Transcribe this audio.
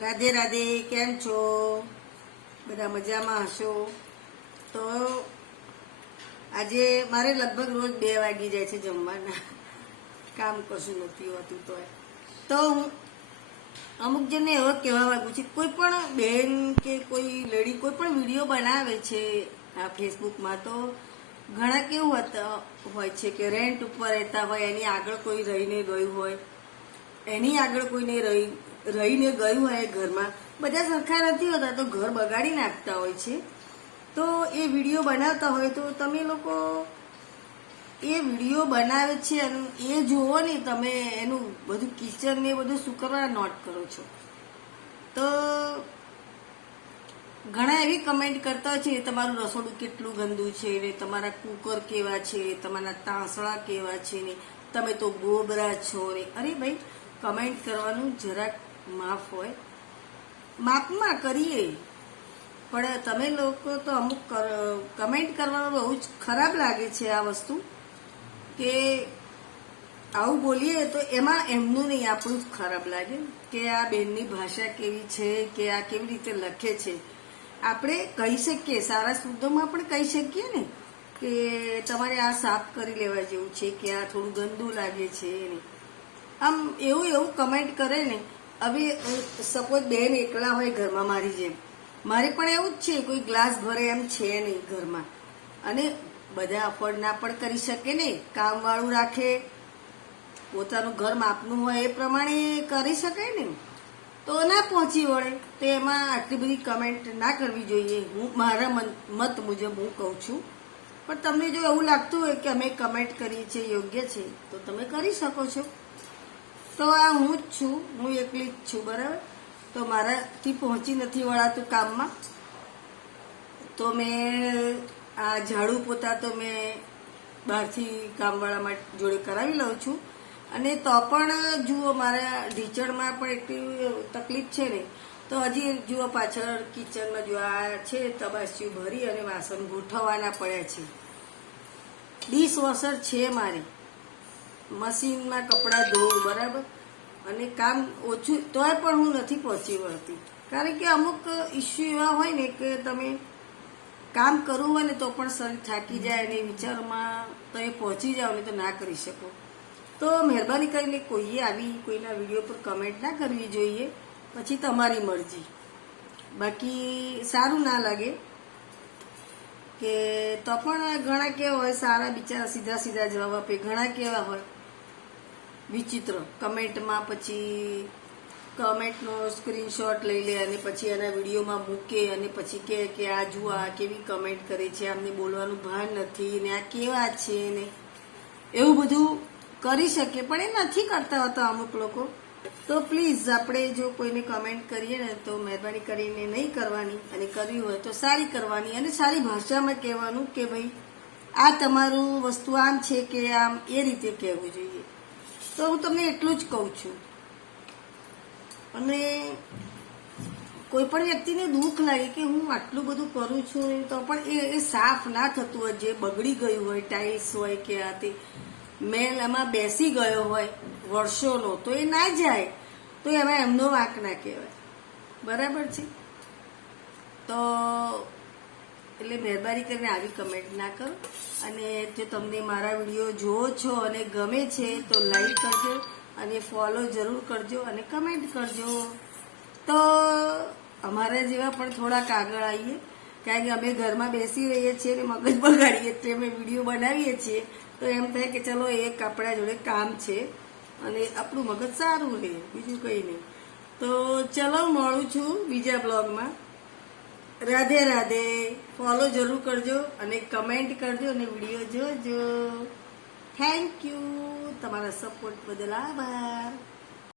રાધે રાધે, કેમ છો? બધા મજામાં હશો? તો આજે મારે લગભગ રોજ 2 વાગી જાય છે જમવાના. કામ કશું નથી હોતું તો હું અમુક જણને એવો કહેવા માંગુ છું, કોઈ પણ બહેન કે કોઈ લેડી કોઈ પણ વિડીયો બનાવે છે આ ફેસબુકમાં, તો ઘણા કેવું હોય છે કે રેન્ટ ઉપર રહેતા હોય, એની આગળ કોઈ રહીને ગયું હોય, એની આગળ કોઈને રહીને ગયું હોય ઘરમાં. બધા સરખા નથી હોતા, તો ઘર બગાડી નાખતા હોય છે. તો એ વિડીયો બનાવતા હોય તો તમે લોકો એ વિડીયો બનાવે છે અને એ જુઓ ને, તમે એનું બધું કિચન ને બધું શું કરવા નોટ કરો છો. તો ઘણા એવી કમેન્ટ કરતા હોય છે, તમારું રસોડું કેટલું ગંદુ છે ને, તમારા કુકર કેવા છે, તમારા તાંસળા કેવા છે ને, તમે તો ગોબરા છો ને. અરે ભાઈ, કમેન્ટ કરવાનું જરાક માફ હોય, માપમાં કરીએ. પણ તમે લોકો તો અમુક કમેન્ટ કરવાનું બહુ જ ખરાબ લાગે છે આ વસ્તુ, કે આવું બોલીએ તો એમાં એમનું નહીં આપણું જ ખરાબ લાગે કે આ બેનની ભાષા કેવી છે, કે આ કેવી રીતે લખે છે. આપણે કહી શકીએ, સારા શબ્દોમાં પણ કહી શકીએ ને કે તમારે આ સાફ કરી લેવા જેવું છે, કે આ થોડું ગંદુ લાગે છે ને. આમ એવું કમેન્ટ કરે ને. હવે સપોઝ બેન એકલા હોય ઘરમાં, મારી જેમ મારે પણ એવું જ છે, કોઈ ગ્લાસ ભરે એમ છે નહીં ઘરમાં, અને બધા અફોર્ડ ના પણ કરી શકે ને, કામવાળું રાખે, પોતાનું ઘર માપનું હોય એ પ્રમાણે કરી શકાય ને, તો ના પહોંચી વળે. તો એમાં આટલી બધી કમેન્ટ ના કરવી જોઈએ. હું મારા મત મુજબ હું કહું છું. પણ તમને જો એવું લાગતું હોય કે અમે કમેન્ટ કરીએ છીએ યોગ્ય છે, તો તમે કરી શકો છો. તો આ હું જ છું, હું એકલી જ છું, બરાબર. તો મારાથી પહોંચી નથી વળાતું કામમાં, તો મેં આ ઝાડુ પોતા તો મેં બહારથી કામવાળા જોડે કરાવી લઉં છું. અને તો પણ જુઓ, મારા ઢીચણમાં પણ એટલી તકલીફ છે ને, તો હજી જુઓ પાછળ કિચનમાં જો આ છે તબાસિયું ભરી અને વાસણ ગોઠવવાના પડ્યા છે. ડીશ વોશર છે મારે, મશીનમાં કપડાં ધોવું, બરાબર. અને કામ ઓછું તોય પણ હું નથી પહોંચી વળતી, કારણ કે અમુક ઇસ્યુ એવા હોય ને કે તમે કામ કરવું હોય ને તો પણ શરીર થાકી જાય, અને વિચારમાં તમે પહોંચી જાઓ ને તો ના કરી શકો. તો મહેરબાની કરીને કોઈએ આવી કોઈના વિડીયો પર કમેન્ટ ના કરવી જોઈએ. પછી તમારી મરજી. બાકી સારું ના લાગે. કે તો પણ ઘણા કેવા હોય સારા, બિચારા સીધા સીધા જવાબ આપે. ઘણા કેવા હોય વિચિત્ર કમેન્ટમાં, પછી કમેન્ટનો સ્ક્રીનશોટ લઈ લે અને પછી એના વિડીયોમાં મૂકે, અને પછી કે આ જુઓ આ કેવી કમેન્ટ કરે છે, આમને બોલવાનું ભાન નથી ને, આ કેવા છે ને, એવું બધું કરી શકે. પણ એ નથી કરતા હોતા અમુક લોકો. તો પ્લીઝ આપણે જો કોઈને કમેન્ટ કરીએ ને તો મહેરબાની કરીને નહીં કરવાની, અને કરવી હોય તો સારી કરવાની, અને સારી ભાષામાં કહેવાનું કે ભાઈ આ તમારું વસ્તુ આમ છે કે આમ, એ રીતે કહેવું જોઈએ. તો હું તમને એટલું જ કહું છું. અને કોઈ પણ વ્યક્તિને દુઃખ લાગે કે હું આટલું બધું કરું છું તો પણ એ સાફ ના થતું હોય, જે બગડી ગયું હોય, ટાઇલ્સ હોય કે આ તે મેલ એમાં બેસી ગયો હોય વર્ષોનો, તો એ ના જાય, તો એમાં એમનો વાંક ના કહેવાય, બરાબર છે. તો એટલે મહેરબાની કરીને આવી કમેન્ટ ના કરો. અને જો તમને મારા વિડીયો જુઓ છો અને ગમે છે તો લાઈક કરજો, અને ફોલો જરૂર કરજો, અને કમેન્ટ કરજો. તો અમારા જેવા પણ થોડાક આગળ આવીએ, કારણ કે અમે ઘરમાં બેસી રહીએ છીએ અને મગજ બગાડીએ, એટલે અમે વિડીયો બનાવીએ છીએ. તો એમ થાય કે ચલો એક આપણા જોડે કામ છે અને આપણું મગજ સારું રહે, બીજું કંઈ નહીં. તો ચલો મળું છું બીજા બ્લોગમાં. રાધે રાધે. ફોલો જરૂર કરજો, અને કમેન્ટ કરજો, અને વિડીયો જોજો. Thank you. તમારા સપોર્ટ બદલ આભાર.